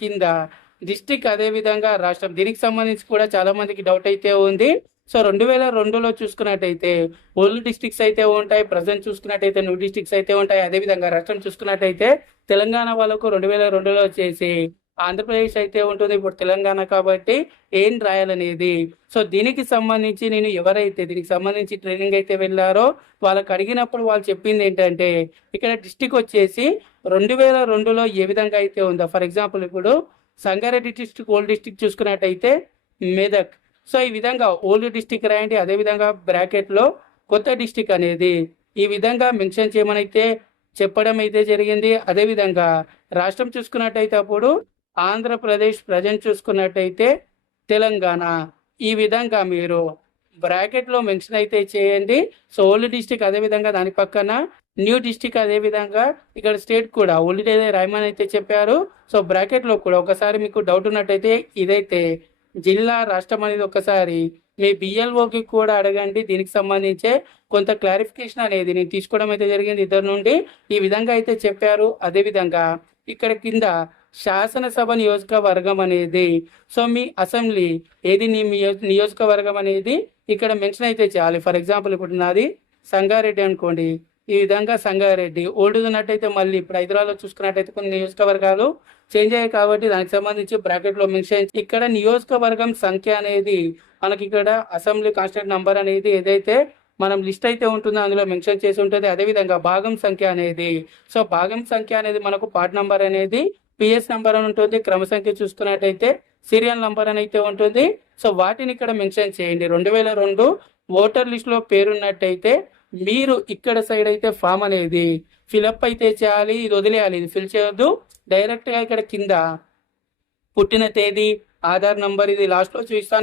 కింద డిస్టిక్ అదే విధంగా రాష్ట్రం దీనికి సంబంధించి కూడా చాలా మందికి డౌట్ అయితే ఉంది. సో 2002లో చూసుకున్నట్టయితే ఓల్డ్ డిస్ట్రిక్ట్స్ అయితే ఉంటాయి, ప్రజెంట్ చూసుకున్నట్టయితే న్యూ డిస్ట్రిక్ట్స్ అయితే ఉంటాయి. అదేవిధంగా రాష్ట్రం చూసుకున్నట్టయితే తెలంగాణ వాళ్ళకు 2002లో వచ్చేసి ఆంధ్రప్రదేశ్ అయితే ఉంటుంది. ఇప్పుడు తెలంగాణ కాబట్టి ఏం రాయాలనేది. సో దీనికి సంబంధించి నేను ఎవరైతే దీనికి సంబంధించి ట్రైనింగ్ అయితే వెళ్ళారో వాళ్ళకి అడిగినప్పుడు వాళ్ళు చెప్పింది ఏంటంటే ఇక్కడ డిస్టిక్ వచ్చేసి 2002లో ఏ విధంగా అయితే ఉందో, ఫర్ ఎగ్జాంపుల్ ఇప్పుడు సంగారెడ్డి డిస్టిక్ ఓల్డ్ డిస్టిక్ చూసుకున్నట్టయితే మెదక్. సో ఈ విధంగా ఓల్డ్ డిస్టిక్ రాయండి. అదేవిధంగా బ్రాకెట్లో కొత్త డిస్టిక్ అనేది ఈ విధంగా మెన్షన్ చేయమని అయితే చెప్పడం అయితే జరిగింది. అదేవిధంగా రాష్ట్రం చూసుకున్నట్టయితే అప్పుడు ఆంధ్రప్రదేశ్, ప్రజెంట్ చూసుకున్నట్టయితే తెలంగాణ. ఈ విధంగా మీరు బ్రాకెట్లో మెన్షన్ అయితే చేయండి. సో ఓల్డ్ డిస్టిక్ అదేవిధంగా దాని పక్కన న్యూ డిస్టిక్ అదేవిధంగా ఇక్కడ స్టేట్ కూడా ఓల్డ్ రాయమని అయితే చెప్పారు. సో బ్రాకెట్లో కూడా ఒకసారి మీకు డౌట్ ఉన్నట్టయితే ఇదైతే జిల్లా రాష్ట్రం అనేది ఒకసారి మీ బిఎల్ఓకి కూడా అడగండి. దీనికి సంబంధించే కొంత క్లారిఫికేషన్ అనేది నేను తీసుకోవడం అయితే జరిగింది ఇద్దరు నుండి. ఈ విధంగా అయితే చెప్పారు. అదేవిధంగా ఇక్కడ కింద శాసనసభ నియోజకవర్గం అనేది, సో మీ అసెంబ్లీ ఏది మీ నియోజకవర్గం అనేది ఇక్కడ మెన్షన్ అయితే చేయాలి. ఫర్ ఎగ్జాంపుల్ ఇప్పుడు నాది సంగారెడ్డి అనుకోండి, ఈ విధంగా సంగారెడ్డి. ఓల్డ్ ఉన్నట్టయితే మళ్ళీ ఇప్పుడు హైదరాబాద్లో చూసుకున్నట్టయితే కొన్ని నియోజకవర్గాలు చేంజ్ అయ్యాయి కాబట్టి దానికి సంబంధించి బ్రాకెట్లో మెన్షన్. ఇక్కడ నియోజకవర్గం సంఖ్య అనేది మనకి ఇక్కడ అసెంబ్లీ కాన్స్టిట్యూట్ నంబర్ అనేది ఏదైతే మనం లిస్ట్ అయితే ఉంటుందో అందులో మెన్షన్ చేసి ఉంటుంది. అదేవిధంగా భాగం సంఖ్య అనేది, సో భాగం సంఖ్య అనేది మనకు పార్ట్ నంబర్ అనేది పిఎస్ నంబర్ అని ఉంటుంది. క్రమ సంఖ్య చూసుకున్నట్టయితే సీరియల్ నంబర్ అని అయితే ఉంటుంది. సో వాటిని ఇక్కడ మెన్షన్ చేయండి. 2002 ఓటర్ లిస్ట్ లో పేరున్నట్టయితే మీరు ఇక్కడ సైడ్ అయితే ఫామ్ అనేది ఫిలప్ అయితే చేయాలి. ఇది వదిలేయాలి, ఇది ఫిల్ చేయొద్దు. డైరెక్ట్ గా ఇక్కడ కింద పుట్టిన తేదీ, ఆధార్ నంబర్ ఇది లాస్ట్ లో చూస్తాను.